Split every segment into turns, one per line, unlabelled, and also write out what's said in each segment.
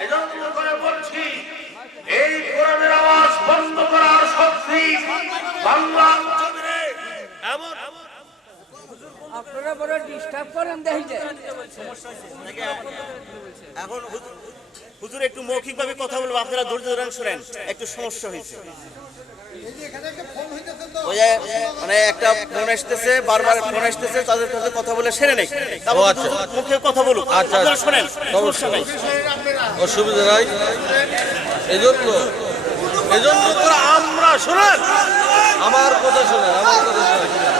এজন্য করে বলছি এই কোরআনের আওয়াজ বন্ধ করার শক্তি বাংলা এমন।
আপনারা বড় ডিস্টার্ব করেন দেখি।
এখন হুজুর- হুজুর একটু মৌখিক ভাবে কথা বলব আপনারা ধৈর্য ধরেন শুনেন। একটু সমস্যা হয়েছে। ওই যে মানে একটা ফোন আসতেছে বারবার ফোন আসতেছে তাদের সাথে কথা বলে সেরে নেই। তারপর
আচ্ছা।
মুখে কথা বলুক।
আচ্ছা,
আপনারা
আচ্ছা।
শোনেন সমস্যা নেই।
অসুবিধা নাই। এজন্য এজন্য করে আমরা শোনেন। আমার কথা শোনেন আমার কথা শোনেন।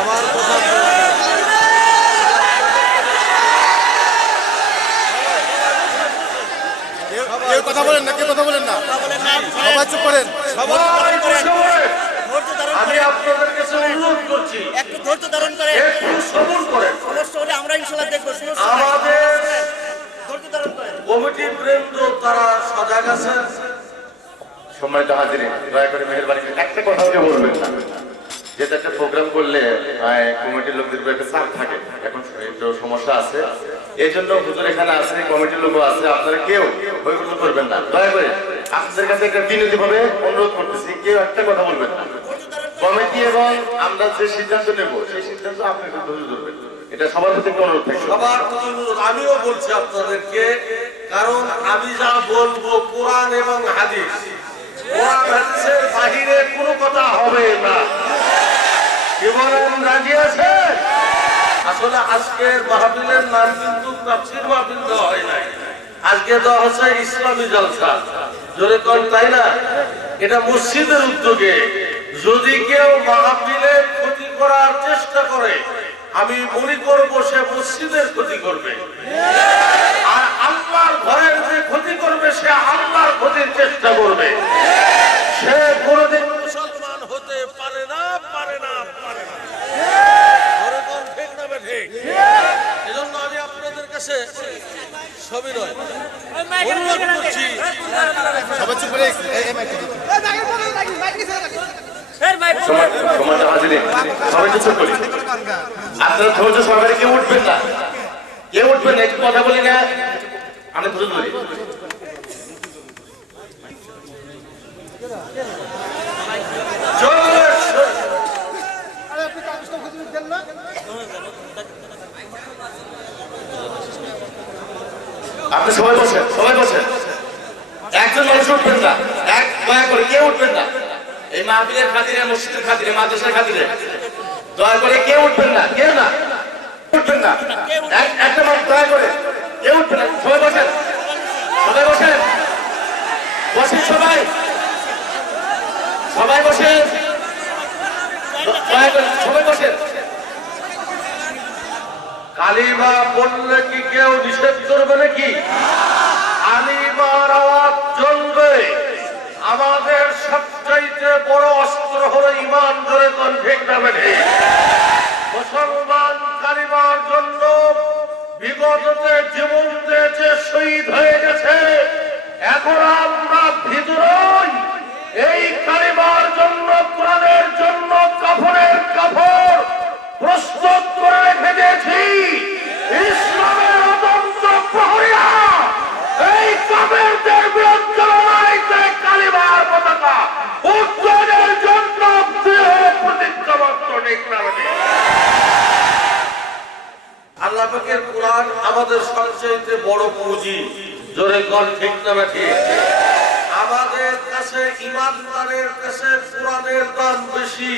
আমার কথা
কেউ কথা বলেন না কেউ কথা বলেন না। সবাই চুপ করেন।
সবাই
তারা সজাগ আছেন সম্মানিত হাজিরে দয়া করে মেহরবানি একটা কথা কেউ বলবেন যেটা একটা প্রোগ্রাম করলে কমিটির লোকদের একটা চাপ থাকে। এখন একটু সমস্যা আছে। এই জন্য হুজুর এখানে আছে কমিটির লোকও আছে। আপনারা কেউ ওইগুলো করবেন না। দয়া করে আপনাদের কাছে একটা বিনতি ভাবে অনুরোধ করতেছি কেউ একটা কথা বলবেন না। কমিটি এবং আমরা যে সিদ্ধান্ত নেব সেই সিদ্ধান্ত আপনি ধৈর্য ধরবেন। এটা সবার প্রতি অনুরোধ থাকবে।
সবার আমিও বলছি আপনাদেরকে কারণ আমি যা বলব কোরআন এবং হাদিস। কোরআন হাদিসের বাহিরে কোনো কথা হবে না। রাজি আসলে আজকের নাম কিন্তু মাহফিল হয় নাই। হচ্ছে ইসলামী জলসা। তাই না? এটা উদ্যোগে। যদি কেউ মাহফিলের ক্ষতি করার চেষ্টা করে, আমি মনে করব সে মসজিদের ক্ষতি করবে। ঘরের যে ক্ষতি করবে সে আল্লাহর ক্ষতির চেষ্টা করবে। সে কোনোদিন মুসলমান হতে পারে না পারে না পারে না। ঠিক না ঠিক এজন্য আমি আপনাদের কাছে সবই নয় অনুরোধ করছি
সবাই চুপ করে।
সমাজে হাজিরে। সবাই কিছু করি। আপনারা ধৈর্য সহকারে কেউ উঠবেন না। কেউ উঠবেন না একটু কথা বলি না। আমি ধৈর্য ধরি। আপনি সবাই বসেন সবাই বসেন একজন মানুষ উঠবেন না। এক দয়া করে কেউ উঠবেন না। এই মাহফিলের খাতিরে, মসজিদের খাতিরে, মাদ্রাসার খাতিরে। দয়া করে কেউ উঠবেন না কেউ না উঠবেন না এক- একটা মানুষ দয়া করে কেউ উঠবেন না সবাই বসেন সবাই বসেন বসেন সবাই। সবাই করে সবাই বসেন
কালিমা পড়লে কি কেউ নিষেধ করবে নাকি? আমাদের সবচাইতে বড় অস্ত্র হলো ইমান ধরে কোন ঠিক মুসলমান কালিমার জন্য বিগততে জীবন দিয়েছে, শহীদ হয়ে গেছে। এখন আমরা আমাদের সবচেয়ে বড় পুঁজি, জোরে কর ঠিক না ঠিক? আমাদের কাছে ইমানদারের কাছে কোরআনের দাম বেশি,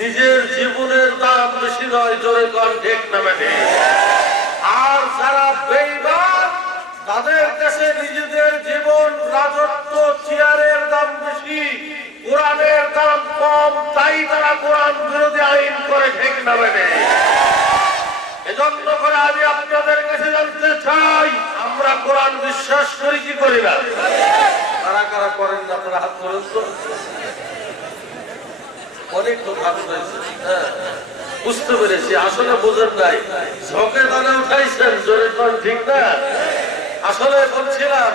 নিজের জীবনের দাম বেশি নয়, জোরে কর ঠিক না ঠিক? আর যারা বেঈমান, তাদের কাছে নিজেদের জীবন রাজত্ব চেয়ারের দাম বেশি, কোরআনের দাম কম, তাই তারা কোরআন বিরোধী আইন করে, ঠিক না বেড়ে আমরা কোরআন বিশ্বাস করি কি করি না? কারা কারা করেন না তারা হাত করেন তো। অনেক হ্যাঁ। বুঝতে পেরেছি, আসলে বোঝেন নাই। ঝকে দানে উঠাইছেন, জোরে ঠিক না? আসলে বলছিলাম,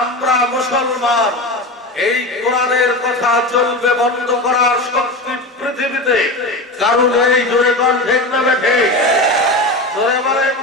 আমরা মুসলমান, এই কোরআনের কথা চলবে বন্ধ করার শক্তি পৃথিবীতে। কারণ এই জোরে ঠিক না বেঠে জোরে বলেন।